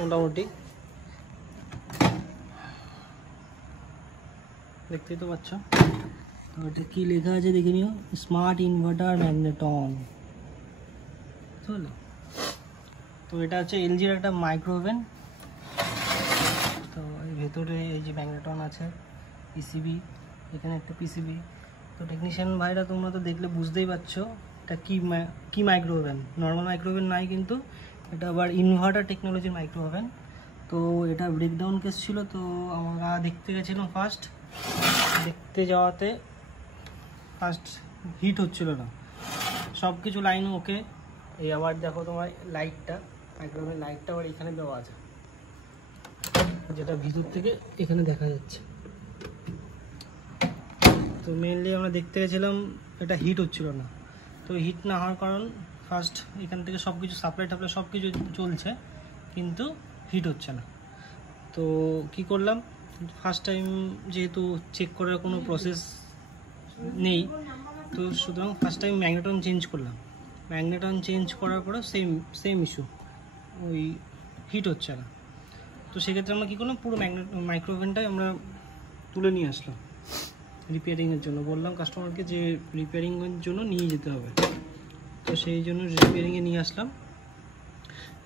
মোটামুটি দেখতেই তো পাচ্ছ। তো এটা কি লেখা আছে দেখে নিও, স্মার্ট ইনভার্টার ম্যাগনেটন। চলো, তো এটা হচ্ছে এলজির একটা মাইক্রো ওভেন। তো এর ভেতরে এই যে ম্যাগনেটন আছে, পিসিবি, এখানে একটা পিসিবি। তো টেকনিশিয়ান ভাইরা তোমরা তো দেখলে বুঝতেই পারছো এটা কি micro oven. Normal micro oven নাই, কিন্তু এটা আবার ইনভার্টার টেকনোলজির মাইক্রো ওভেন। তো এটা ব্রেকডাউন কেস ছিল, তো আমরা দেখতে গেছিলাম। ফার্স্ট দেখতে যাওয়াতে ফার্স্ট হিট হচ্ছিল না, সব কিছু লাইন ওকে। এই আবার দেখো তোমার লাইটটা, মাইক্রো ওভেন লাইটটা আবার এখানে দেওয়া আছে, যেটা ভিতর থেকে এখানে দেখা যাচ্ছে। তো মেনলি আমরা দেখতে গেছিলাম, এটা হিট হচ্ছিল না। তো হিট না হওয়ার কারণ, ফার্স্ট এখান থেকে সব কিছু সাপ্লাই টাপ্লাই সব কিছু চলছে, কিন্তু হিট হচ্ছে না। তো কি করলাম, ফার্স্ট টাইম যেহেতু চেক করার কোনো প্রসেস নেই, তো সুতরাং ফার্স্ট টাইম ম্যাগনেটন চেঞ্জ করলাম। ম্যাগনেটন চেঞ্জ করার পরে সেম ইস্যু, ওই হিট হচ্ছে না। তো সেক্ষেত্রে আমরা কী করলাম, পুরো মাইক্রো ওভেনটাই আমরা তুলে নিয়ে আসলাম রিপেয়ারিংয়ের জন্য। বললাম কাস্টমারকে যে রিপেয়ারিংয়ের জন্য নিয়ে যেতে হবে। তো সেই জন্য রিপেয়ারিংয়ে নিয়ে আসলাম।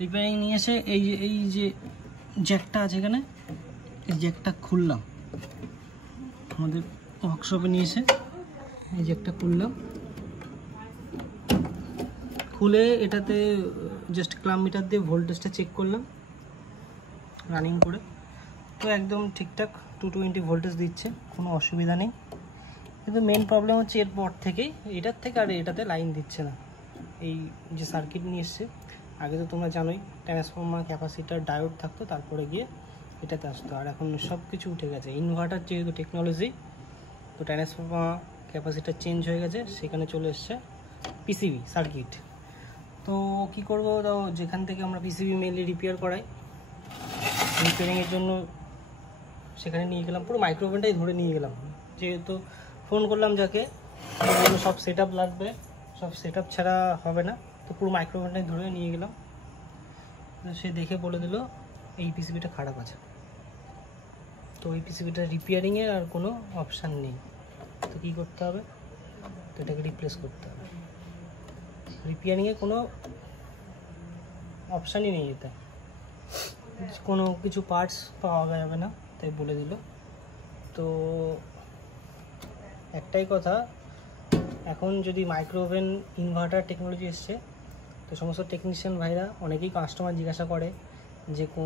রিপেয়ারিং নিয়ে এসে এই যে জ্যাকটা আছে এখানে, এই জ্যাকটা খুললাম। আমাদের ওয়ার্কশপে নিয়ে এসে এই জ্যাকটা খুললাম। খুলে এটাতে জাস্ট ক্লাম মিটার দিয়ে ভোল্টেজটা চেক করলাম রানিং করে। তো একদম ঠিকঠাক 220 ভোল্টেজ দিচ্ছে, কোনো অসুবিধা নেই। কিন্তু মেন প্রবলেম হচ্ছে এরপর থেকেই, এটার থেকে আর এটাতে লাইন দিচ্ছে না। এই যে সার্কিট নিয়ে এসছে, আগে তো তোমরা জানোই ট্রান্সফর্মার, ক্যাপাসিটার, ডায়োড থাকতো, তারপরে গিয়ে এটাতে আসতো। আর এখন সব কিছু উঠে গেছে, ইনভার্টার যেহেতু টেকনোলজি, তো ট্রান্সফর্মার, ক্যাপাসিটার চেঞ্জ হয়ে গেছে, সেখানে চলে এসছে পিসিবি সার্কিট। তো কি করব, তো যেখান থেকে আমরা পিসিবি মেনলি রিপেয়ার করাই, রিপেয়ারিংয়ের জন্য সেখানে নিয়ে গেলাম। পুরো মাইক্রো ওভেনটাই ধরে নিয়ে গেলাম, যেহেতু ফোন করলাম যাকে, সব সেট আপ লাগবে, সব সেট আপ ছাড়া হবে না। তো পুরো মাইক্রো ওভেনটাই ধরে নিয়ে গেলাম। সে দেখে বলে দিল এই পিসিবিটা খারাপ আছে, তো এই পিসিবিটা রিপেয়ারিংয়ের আর কোনো অপশান নেই। তো কী করতে হবে, তো এটাকে রিপ্লেস করতে হবে। রিপেয়ারিংয়ে কোনো অপশানই নেই, এতে কোনো কিছু পার্টস পাওয়া যাবে না, তাই বলে দিল। তো একটাই কথা, এখন যদি মাইক্রো ওভেন ইনভার্টার টেকনোলজি এসছে, তো সমস্ত টেকনিশিয়ান ভাইরা অনেকেই কাস্টমার জিজ্ঞাসা করে যে কোন